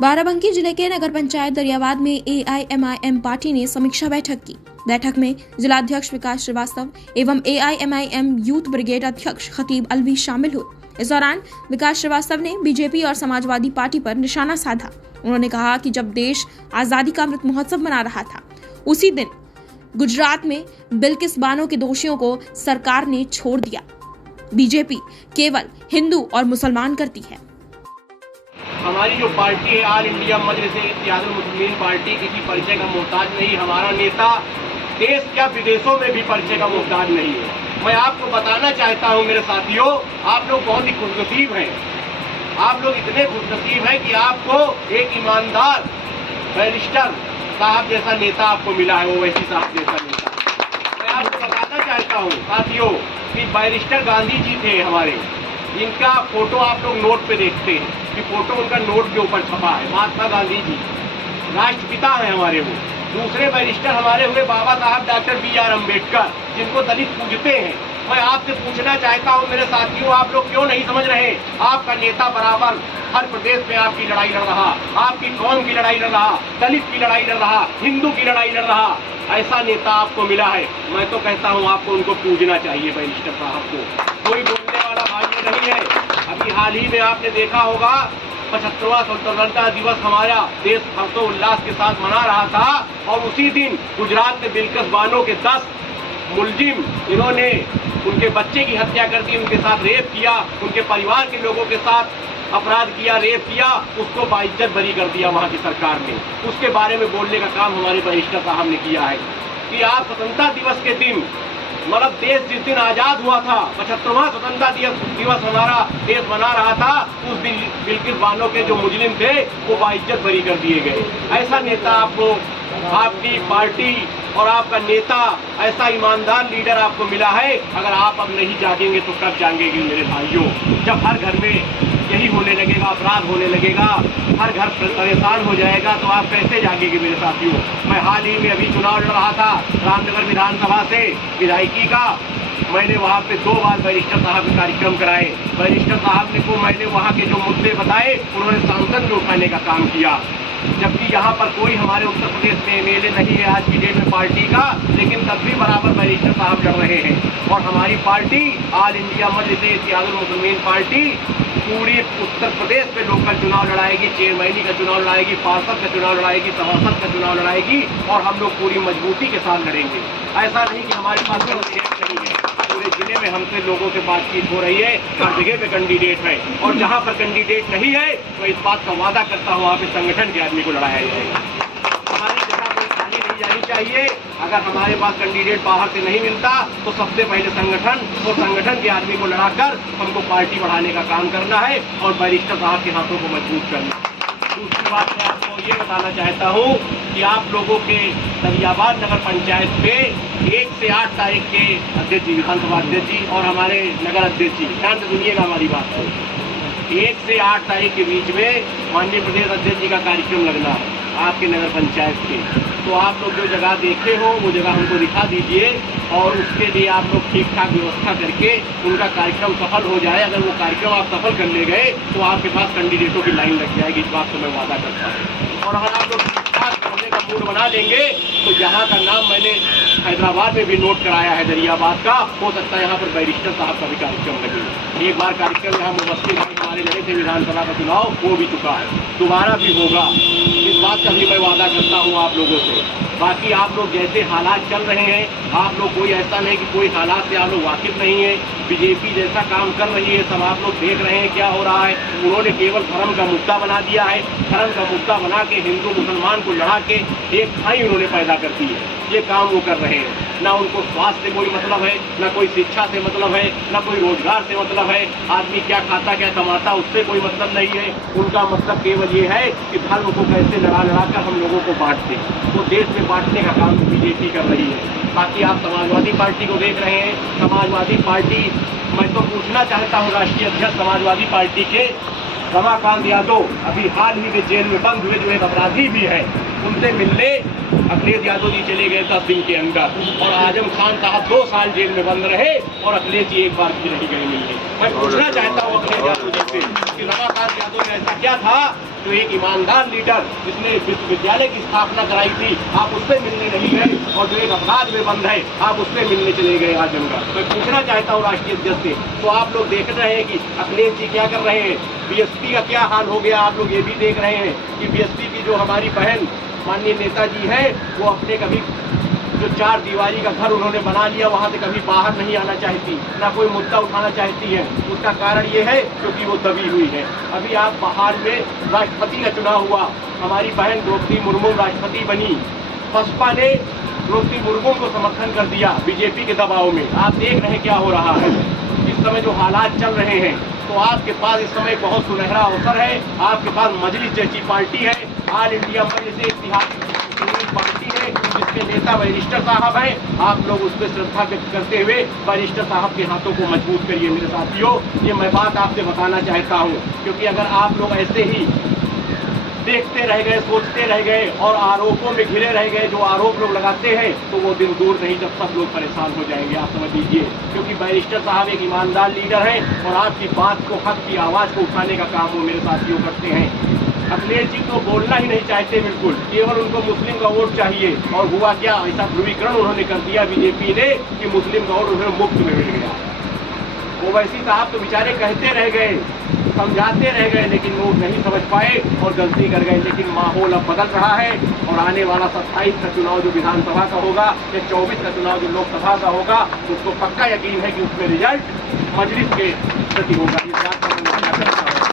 बाराबंकी जिले के नगर पंचायत दरियाबाद में AIMIM पार्टी ने समीक्षा बैठक की। बैठक में जिलाध्यक्ष विकास श्रीवास्तव एवं AIMIM यूथ ब्रिगेड अध्यक्ष खतीब अलवी शामिल हुए। इस दौरान विकास श्रीवास्तव ने बीजेपी और समाजवादी पार्टी पर निशाना साधा। उन्होंने कहा कि जब देश आजादी का अमृत महोत्सव मना रहा था, उसी दिन गुजरात में बिल्किस बानो के दोषियों को सरकार ने छोड़ दिया। बीजेपी केवल हिंदू और मुसलमान करती है। हमारी जो पार्टी है ऑल इंडिया मजलिस-ए-इत्तेहादुल मुस्लिमीन पार्टी किसी परिचय का मोहताज नहीं। हमारा नेता देश या विदेशों में भी परिचय का मोहताज नहीं है। मैं आपको बताना चाहता हूं मेरे साथियों, आप लोग बहुत ही खुशनसीब हैं। आप लोग इतने खुशनसीब हैं कि आपको एक ईमानदार बैरिस्टर साहब जैसा नेता आपको मिला है, वो वैसी साहब जैसा नेता। मैं आपको बताना चाहता हूँ साथियों कि बैरिस्टर गांधी जी थे हमारे, जिनका फोटो आप लोग नोट पे देखते हैं कि फोटो उनका नोट के ऊपर छपा है। महात्मा गांधी जी राष्ट्रपिता हैं हमारे। वो दूसरे बैरिस्टर हमारे हुए बाबा साहब डॉक्टर BR अम्बेडकर, जिनको दलित पूजते हैं। मैं आपसे पूछना चाहता हूं मेरे साथियों, आप लोग क्यों नहीं समझ रहे? आपका नेता बराबर हर प्रदेश में आपकी लड़ाई लड़ रहा, आपकी कौम की लड़ाई लड़ रहा, दलित की लड़ाई लड़ रहा, हिंदू की लड़ाई लड़ रहा। ऐसा नेता आपको मिला है। मैं तो कहता हूं आपको उनको पूजना चाहिए बैरिस्टर साहब को। कोई बोलने वाला भाई नहीं है। अभी हाल ही में आपने देखा होगा 75वां स्वतंत्रता दिवस हमारा देश हर्षोल्लास के साथ मना रहा था, और उसी दिन गुजरात में बिल्किस बानो के 10 मुलजिम इन्होंने उनके बच्चे की हत्या कर दी, उनके साथ रेप किया, उनके परिवार के लोगों के साथ अपराध किया, रेप किया, उसको बाइज्जत बरी कर दिया वहां की सरकार ने। उसके बारे में बोलने का काम हमारे बैरिस्टर साहब ने किया है कि आप स्वतंत्रता दिवस के दिन, मतलब देश जिस दिन आजाद हुआ था, 75वां स्वतंत्रता दिवस हमारा देश मना रहा था, उस दिन बिल्किस बानो के जो मुजरिम थे वो बाइज्जत बरी कर दिए गए। ऐसा नेता आपको, आपकी पार्टी और आपका नेता, ऐसा ईमानदार लीडर आपको मिला है। अगर आप अब नहीं जागेंगे तो कब जागेंगे मेरे भाइयों? जब हर घर में यही होने लगेगा, अपराध होने लगेगा, हर घर परेशान हो जाएगा, तो आप कैसे जागेंगे मेरे साथियों? मैं हाल ही में अभी चुनाव लड़ रहा था रामनगर विधानसभा से विधायकी का। मैंने वहाँ पे 2 बार बैरिस्टर साहब के कार्यक्रम कराए। बैरिस्टर साहब ने को मैंने वहाँ के जो मुद्दे बताए, उन्होंने सांसद में उठाने का काम किया। जबकि यहाँ पर कोई हमारे उत्तर प्रदेश में MLA नहीं है आज की डेट में पार्टी का, लेकिन तब भी बराबर बैरिस्टर साहब लड़ रहे हैं। और हमारी पार्टी ऑल इंडिया मजलिस-ए-इत्तेहादुल मुस्लिमीन पार्टी पूरी उत्तर प्रदेश में लोकल चुनाव लड़ाएगी, चेयरमैनी का चुनाव लड़ाएगी, पार्षद का चुनाव लड़ाएगी, सभासद का चुनाव लड़ाएगी, और हम लोग पूरी मजबूती के साथ लड़ेंगे। ऐसा नहीं कि हमारे पास कैंडिडेट नहीं है। पूरे जिले में हमसे लोगों से बातचीत हो रही है, हर जगह पे कैंडिडेट है, और जहाँ पर कैंडिडेट नहीं है तो इस बात का वादा करता हूँ वहाँ पे संगठन के आदमी को लड़ाया जाएगा। हमारी जगह कोई खाली नहीं जानी चाहिए। अगर हमारे पास कैंडिडेट बाहर से नहीं मिलता तो सबसे पहले संगठन और संगठन के आदमी को लड़ाकर हमको पार्टी बढ़ाने का काम करना है और बैरिस्टर साहब के हाथों को मजबूत करना है। दूसरी बात मैं आपको ये बताना चाहता हूँ कि आप लोगों के दरियाबाद नगर पंचायत पे 1 से 8 तारीख के अध्यक्ष जी, विधानसभा अध्यक्ष जी और हमारे नगर अध्यक्ष जी, ध्यान से सुनिएगा हमारी बात को, 1 से 8 तारीख के बीच में माननीय प्रदेश अध्यक्ष जी का कार्यक्रम लगना है आपके नगर पंचायत के। तो आप लोग जो जगह देखे हो वो जगह हमको दिखा दीजिए, और उसके लिए आप लोग ठीक ठाक व्यवस्था करके उनका कार्यक्रम सफल हो जाए। अगर वो कार्यक्रम आप सफल कर ले गए तो आपके पास कैंडिडेटों की लाइन लग जाएगी, इस बात को मैं वादा करता हूँ। और अगर आप लोग ठीक ठाक होने का मूड बना लेंगे तो यहाँ का नाम मैंने हैदराबाद में भी नोट कराया है, दरियाबाद का, हो सकता है यहाँ पर बैरिस्टर साहब का भी कार्यक्रम लगे। एक बार कार्यक्रम यहाँ मुबस्सिर भाई हमारे लगे थे विधानसभा का चुनाव, वो भी चुका है, दोबारा भी होगा। इस बात का भी मैं वादा करता हूँ आप लोगों से। बाकी आप लोग जैसे हालात चल रहे हैं, आप लोग कोई ऐसा नहीं कि कोई हालात से आप लोग वाकिफ नहीं है। बीजेपी जैसा काम कर रही है सब आप लोग देख रहे हैं क्या हो रहा है। उन्होंने केवल धर्म का मुद्दा बना दिया है। धर्म का मुद्दा बना के हिंदू मुसलमान को लड़ा के एक खाई उन्होंने पैदा कर दी है। ये काम वो कर रहे हैं। ना उनको स्वास्थ्य से कोई मतलब है, ना कोई शिक्षा से मतलब है, ना कोई रोजगार से मतलब है। आदमी क्या खाता क्या कमाता उससे कोई मतलब नहीं है। उनका मतलब केवल ये है कि धर्म को कैसे लड़ा कर हम लोगों को बांटते हैं। वो देश में बांटने का काम बीजेपी कर रही है। बाकी आप समाजवादी पार्टी को देख रहे हैं। समाजवादी पार्टी, मैं तो पूछना चाहता हूँ राष्ट्रीय अध्यक्ष समाजवादी पार्टी के रमाकांत यादव अभी हाल ही में जेल में बंद हुए जो एक अपराधी भी है, उनसे मिलने अखिलेश यादव जी चले गए 10 दिन के अंदर, और आजम खान साहब 2 साल जेल में बंद रहे और अखिलेश जी एक बार भी नहीं गए मिलने। मैं पूछना चाहता हूँ अखिलेश यादव जी से कि रमाकांत यादव में ऐसा क्या था जो एक ईमानदार लीडर जिसने विश्वविद्यालय की स्थापना कराई थी, आप उससे मिलने नहीं गए, और जो एक अपराध में बंद है आप उससे मिलने चले गए आजमगढ़। मैं पूछना चाहता हूँ राष्ट्रीय अध्यक्ष से, तो आप लोग देख रहे हैं कि अखिलेश जी क्या कर रहे हैं, बीएसपी का क्या हाल हो गया। आप लोग ये भी देख रहे हैं कि बीएसपी की जो हमारी बहन माननीय नेताजी है, वो अपने कभी जो 4 दीवारी का घर उन्होंने बना लिया, वहाँ से कभी बाहर नहीं आना चाहती, ना कोई मुद्दा उठाना चाहती है। उसका कारण ये है क्योंकि वो दबी हुई है। अभी आप बाहर में राष्ट्रपति का चुनाव हुआ, हमारी बहन द्रौपदी मुर्मू राष्ट्रपति बनी, बसपा ने द्रौपदी मुर्मू को समर्थन कर दिया बीजेपी के दबाव में। आप देख रहे हैं क्या हो रहा है इस समय जो हालात चल रहे हैं। तो आपके पास इस समय बहुत सुनहरा अवसर है, आपके पास मजलिस जैसी पार्टी है, ऑल इंडिया मजलिस ऐतिहासिक पार्टी है जिसके नेता बैरिस्टर साहब हैं। आप लोग उस पर श्रद्धा व्यक्त करते हुए बैरिस्टर साहब के हाथों को मजबूत करिए। मेरे साथियों, ये मैं बात आपसे बताना चाहता हूँ, क्योंकि अगर आप लोग ऐसे ही देखते रह गए, सोचते रह गए और आरोपों में घिरे रह गए, जो आरोप लोग लगाते हैं, तो वो दिन दूर नहीं जब सब लोग परेशान हो जाएंगे। आप समझ लीजिए, क्योंकि बैरिस्टर साहब एक ईमानदार लीडर हैं और आपकी बात को, हक की आवाज़ को उठाने का काम वो मेरे साथियों करते हैं। अखिलेश जी तो बोलना ही नहीं चाहते बिल्कुल, केवल उनको मुस्लिम का वोट चाहिए। और हुआ क्या, ऐसा ध्रुवीकरण उन्होंने कर दिया बीजेपी ने कि मुस्लिम का वोट उन्हें मुफ्त में मिल गया। ओवैसी साहब तो बेचारे कहते रह गए, समझाते रह गए, लेकिन वो नहीं समझ पाए और गलती कर गए। लेकिन माहौल अब बदल रहा है और आने वाला 27 का चुनाव जो विधानसभा का होगा या 24 का चुनाव जो लोकसभा का होगा, उसको पक्का यकीन है कि उसमें रिजल्ट मजलिस के प्रति होगा।